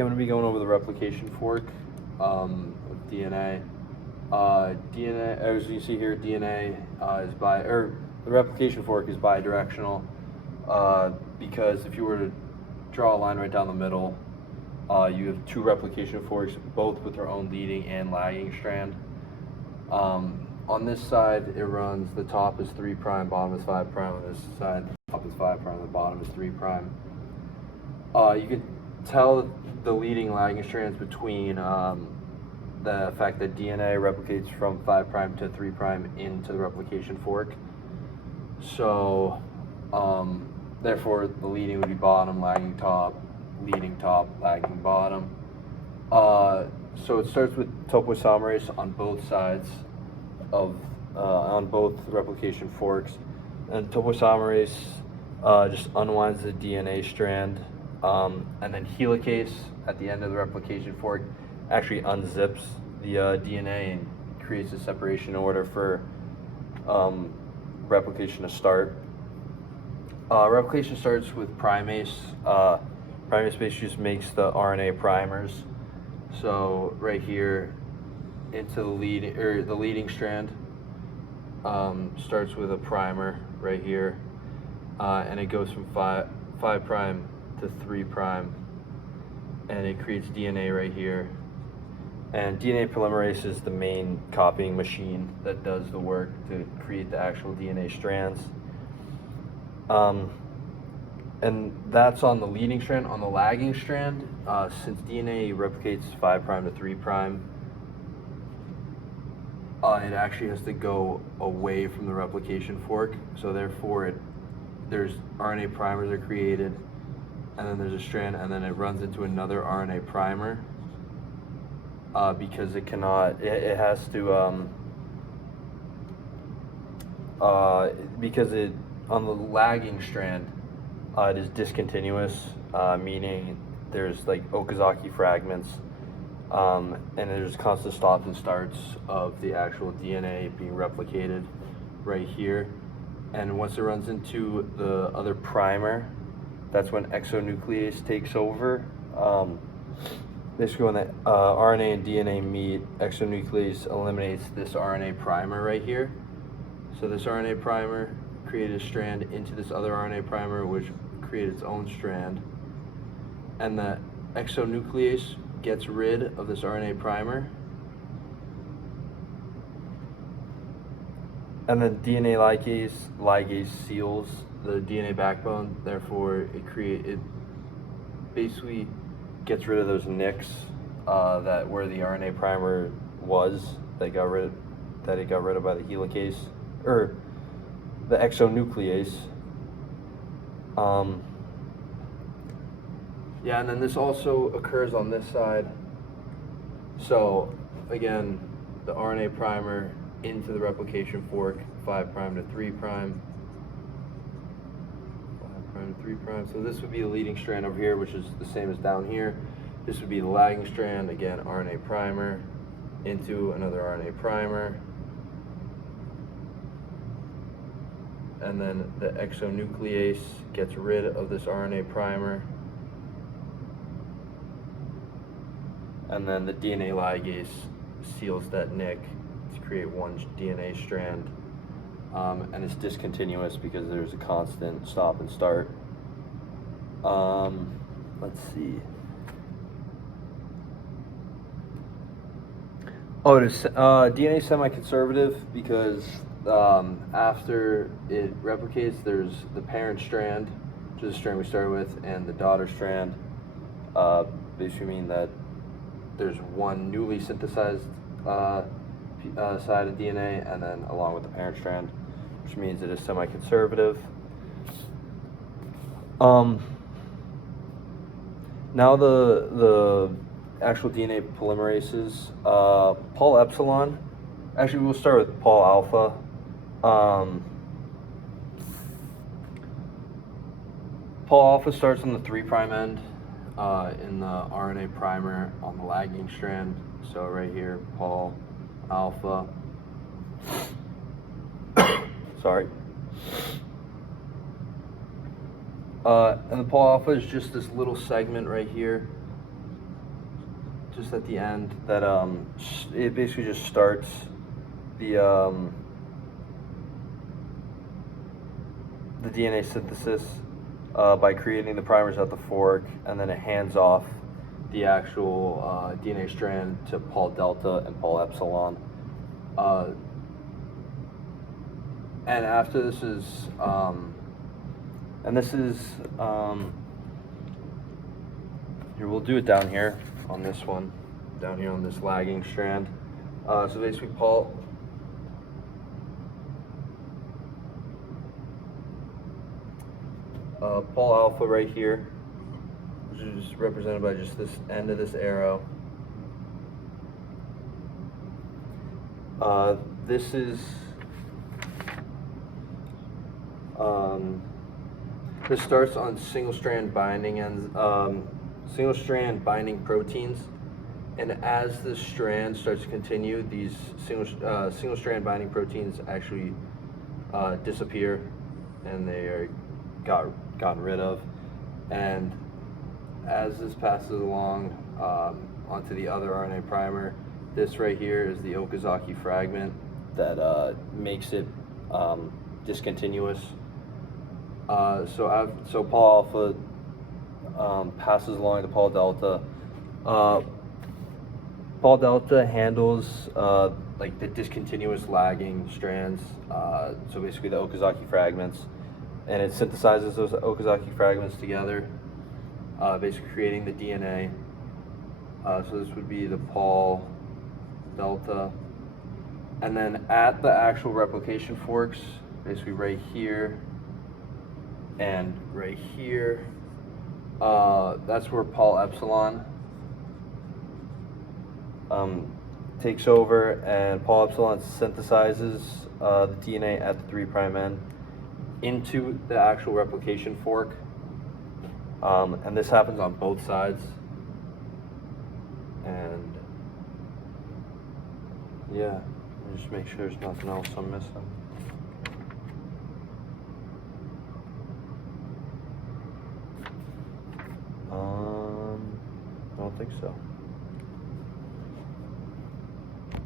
Okay, I'm going to be going over the replication fork of DNA. DNA, as you see here, DNA the replication fork is bidirectional because if you were to draw a line right down the middle, you have two replication forks, both with their own leading and lagging strand. On this side, it runs, the top is 3 prime, bottom is 5 prime. On this side, the top is 5 prime, the bottom is 3 prime. You can tell the leading lagging strands between the fact that DNA replicates from 5 prime to 3 prime into the replication fork. So, therefore, the leading would be bottom, lagging top, leading top, lagging bottom. So it starts with topoisomerase on both sides of on both replication forks, and topoisomerase just unwinds the DNA strand, and then helicase at the end of the replication fork actually unzips the DNA and creates a separation order for replication to start. Replication starts with primase. Primase base just makes the RNA primers. So right here, into the leading strand starts with a primer right here, and it goes from 5 prime to 3 prime, and it creates DNA right here. And DNA polymerase is the main copying machine that does the work to create the actual DNA strands. And that's on the leading strand. On the lagging strand, since DNA replicates 5 prime to 3 prime, it actually has to go away from the replication fork. So therefore, there's RNA primers are created, and then there's a strand, and then it runs into another RNA primer. Because it cannot, it has to, because it, on the lagging strand, it is discontinuous, meaning there's like Okazaki fragments, and there's constant stops and starts of the actual DNA being replicated right here. And once it runs into the other primer, that's when exonuclease takes over. Basically, when the RNA and DNA meet, exonuclease eliminates this RNA primer right here. So this RNA primer created a strand into this other RNA primer, which created its own strand. And the exonuclease gets rid of this RNA primer. And then DNA ligase seals the DNA backbone. Therefore, it basically gets rid of those nicks that where the RNA primer was that it got rid of by the helicase or the exonuclease. Yeah, and then this also occurs on this side. So again, the RNA primer into the replication fork, 5 prime to 3 prime. 5 prime to 3 prime. So this would be the leading strand over here, which is the same as down here. This would be the lagging strand, again, RNA primer into another RNA primer. And then the exonuclease gets rid of this RNA primer. And then the DNA ligase seals that nick to create one DNA strand. And it's discontinuous because there's a constant stop and start. Let's see. Oh, it is, DNA is semi-conservative because after it replicates, there's the parent strand, which is the strand we started with, and the daughter strand. Basically mean that there's one newly synthesized side of DNA, and then along with the parent strand, which means it is semi-conservative. Now the actual DNA polymerases, Pol epsilon. Actually, we'll start with Pol alpha. Pol alpha starts on the 3 prime end in the RNA primer on the lagging strand. So right here, Pol alpha. Sorry. And the Pol alpha is just this little segment right here. just at the end that it basically just starts the DNA synthesis by creating the primers at the fork, and then it hands off the actual DNA strand to Paul delta and Paul epsilon. And after this is, here, we'll do it down here on this one, down here on this lagging strand. So basically Paul alpha right here, which is represented by just this end of this arrow. This is this starts on single strand binding and single strand binding proteins, and as the strand starts to continue, these single strand binding proteins actually disappear, and they are gotten rid of. And as this passes along onto the other RNA primer, this right here is the Okazaki fragment that makes it discontinuous. So Paul alpha passes along to Paul delta. Paul delta handles like the discontinuous lagging strands, so basically the Okazaki fragments, and it synthesizes those Okazaki fragments together, basically creating the DNA. So this would be the Paul delta, and then at the actual replication forks, basically right here and right here, that's where Paul epsilon takes over, and Paul epsilon synthesizes the DNA at the 3' end into the actual replication fork, and this happens on both sides. And yeah, just make sure there's nothing else I'm missing. I don't think so.